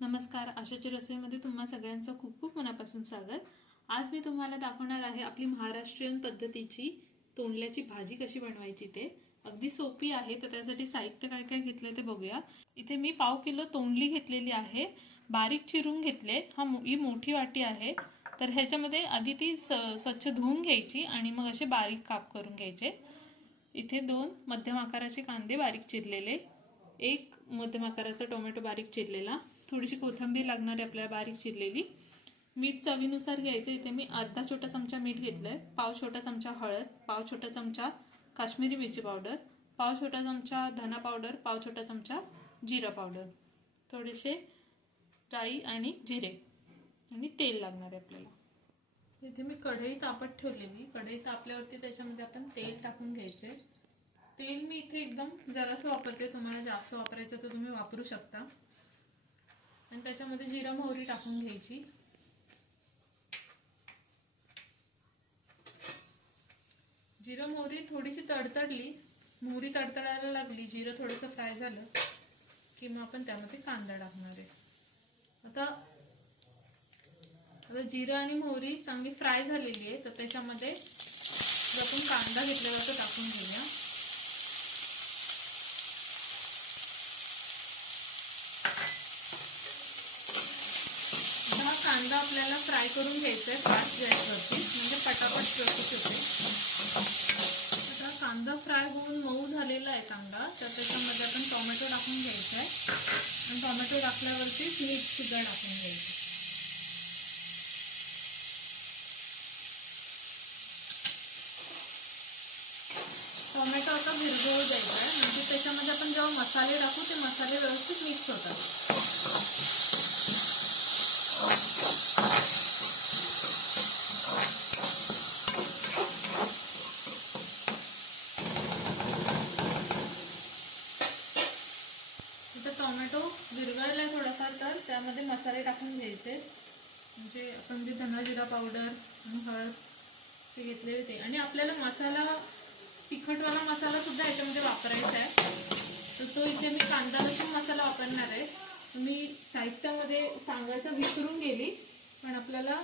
नमस्कार, आशाची रसोईमध्ये तुम्हा सगळ्यांचं खूप खूप मनापासून स्वागत। आज मी तुम्हाला दाखवणार आहे आपली महाराष्ट्रीयन पद्धतीची तोंडल्याची भाजी कशी बनवायची ते। अगदी सोपी आहे। तर त्यासाठी साहित्य काय काय घेतले ते बघूया। इथे मी पाव किलो तोंडली घेतलेली आहे, बारीक चिरून घेतले। ही मोठी वाटी आहे। तर ह्याच्यामध्ये आधी ती स्वच्छ धुवून घ्यायची आणि मग असे बारीक काप करून घ्यायचे। इथे 2 मध्यम आकाराचे कांदे बारीक चिरलेले, एक मध्यम आकाराचा टोमॅटो बारीक चिरलेला, थोडीशी कोथिंबीर लागणार आहे आपल्याला बारीक चिरलेली, मीठ चवीनुसार घ्यायचं। इथे मी अर्धा छोटा चमचा मीठ घेतलंय, पाव छोटा चमचा हळद, पाव छोटा चमचा काश्मीरी मिरची पावडर, पाव छोटा चमचा धना पावडर, पाव छोटा चमचा जिरा पावडर, थोडेसे राई आणि जिरे आणि तेल लागणार आहे आपल्याला। इथे मी कढई तापत ठेवलेली, कढई तापल्यावरती त्याच्यामध्ये आपण तेल टाकून घ्यायचे। तेल मी इथे एकदम जरासं वापरते, तुम्हाला जास्त वापरायचं तर तुम्ही वापरू शकता। आणि त्याच्यामध्ये जिरा मोहरी टाकून घ्यायची। जिरा मोहरी थोडीशी तडतडली, मोहरी तडतडायला लागली, जिरं थोडंसं फ्राय झालं की मग आपण त्यामध्ये कांदा टाकणार आहे। आता जिरं आणि मोहरी चांगली फ्राय झालेली आहे, तर त्याच्यामध्ये आपण कांदा घेतलेला तो टाकून घेऊया। हा कांदा आपल्याला फ्राय करून घ्यायचा आहे फास्ट गॅसवरती, म्हणजे पटापट प्रोसेस होते। आता कांदा फ्राय होऊन मऊ झालेला आहे कांदा, तर त्याच्यामध्ये आपण टोमॅटो टाकून घ्यायचा आहे आणि टोमॅटो टाकल्यावरती मीठ सुद्धा टाकून घ्यायचं। टोमॅटो आता विरघळू द्यायचा आहे, म्हणजे त्याच्यामध्ये आपण जेव्हा मसाले टाकू ते मसाले व्यवस्थित मिक्स होतात। आता टोमॅटो विरघळलाय थोडाफार, तर त्यामध्ये मसाले टाकून घ्यायचे, म्हणजे आपण जे धना जिरा पावडर आणि हळद ते घेतलेले ते। आणि आपल्याला मसाला तिखटवाला मसाला सुद्धा याच्यामध्ये वापरायचा आहे, तर तो इथे मी कांदा लसूण मसाला वापरणार आहे। मी साहित्यामध्ये सांगायचं विसरून गेली, पण आपल्याला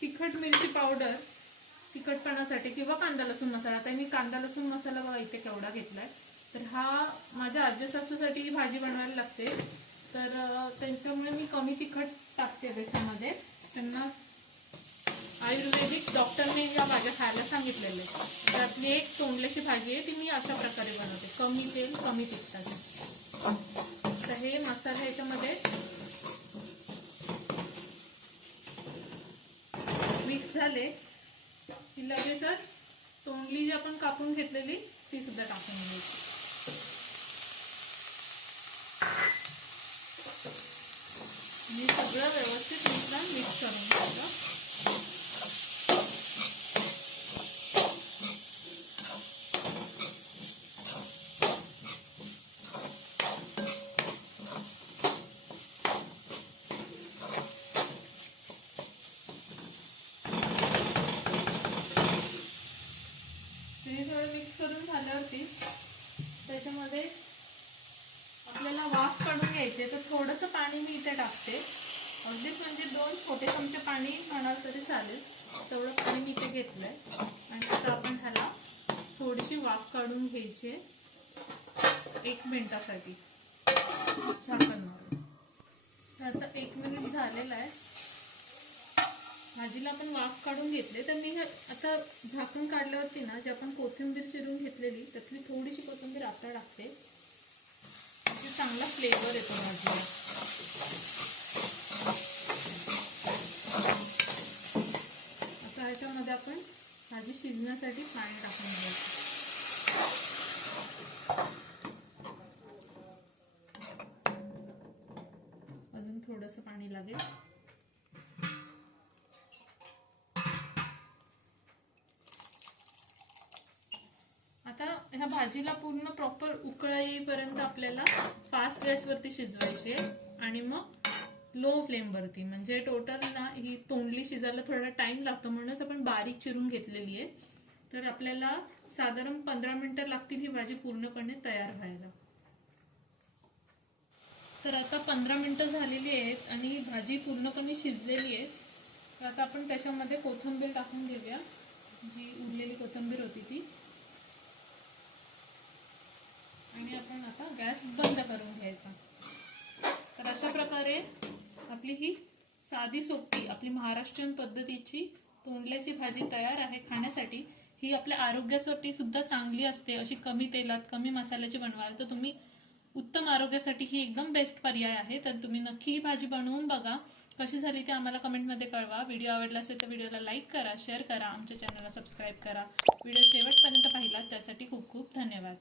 तिखट मिरची पावडर तिखटपणासाठी किंवा कांदा लसूण मसाला, आता मी कांदा लसूण मसाला बघा इथे केवढा घेतलाय। तर हा माझ्या आजी सासूसाठी ही भाजी बनवायला लागते, तर त्यांच्यामुळे मी कमी तिखट टाकते त्याच्यामध्ये। त्यांना आयुर्वेदिक डॉक्टरने या भाज्या खायला सांगितलेले, त्यातली एक तोंडल्याची भाजी आहे, ती मी अशा प्रकारे बनवते, कमी तेल कमी तिखटाचे। तर हे मसाले याच्यामध्ये मिक्स झाले की लगेचच तोंडली जी आपण कापून घेतलेली ती सुद्धा टाकून घ्यायची। मी सगळं व्यवस्थित मिक्स करून घ्यायचं। थोडं मिक्स करून झाल्यावरती त्याच्यामध्ये आपल्याला वाफ काढून घ्यायचे, तर थोडंसं पाणी मी इथे टाकते, अगदीच म्हणजे 2 छोटे चमचे पाणी म्हणाल तरी चालेल, तेवढं पाणी मी इथे घेतलंय। आणि आता आपण ह्याला थोडीशी वाफ काढून घ्यायची 1 मिनिटासाठी झाकण मारून। तर आता 1 मिनिट झालेला आहे, भाजीला आपण वाफ काढून घेतले। तर मी आता झाकण काढल्यावरती ना, जे आपण कोथिंबीर चिरून घेतलेली त्यातली थोडीशी कोथिंबीर आता टाकते, म्हणजे चांगला फ्लेवर येतो भाजीला। आता ह्याच्यामध्ये आपण भाजी शिजण्यासाठी पाणी टाकून घ्यायचं। अजून थोडंसं पाणी लागेल। आता ह्या भाजीला पूर्ण प्रॉपर उकळ येईपर्यंत आपल्याला फास्ट गॅसवरती शिजवायची आणि मग लो फ्लेम वरती, म्हणजे टोटल ना ही तोंडली शिजायला थोडा टाइम लागतो, म्हणूनच आपण बारीक चिरून घेतलेली आहे। तर आपल्याला साधारण 15 मिनिटं लागतील ही भाजी पूर्णपणे तयार व्हायला। तर आता 15 मिनिटं झालेली आहेत आणि भाजी पूर्णपणे शिजलेली आहे. तर आता आपण त्याच्यामध्ये कोथिंबीर टाकून घेऊया, जी उरलेली कोथिंबीर होती ती. आणि आपण आता गॅस बंद करून घ्यायचा. तर अशा प्रकारे आपली ही साधी सोपी आपली महाराष्ट्रीयन पद्धतीची तोंडल्याची भाजी तयार आहे खाण्यासाठी. ही आपल्या आरोग्यासाठी सुद्धा चांगली असते. अशी कमी तेलात कमी मसाल्याची बनवाल तर तुम्ही उत्तम आरोग्यासाठी ही एकदम बेस्ट पर्याय आहे. तर तुम्ही नक्की ही भाजी बनवून बघा. कशी झाली ते आम्हाला कमेंटमध्ये कळवा. व्हिडिओ आवडला असेल तर व्हिडिओला लाईक करा, शेअर करा, आमच्या चॅनलला सबस्क्राईब करा. व्हिडिओ शेवटपर्यंत पाहिलात त्यासाठी खूप खूप धन्यवाद.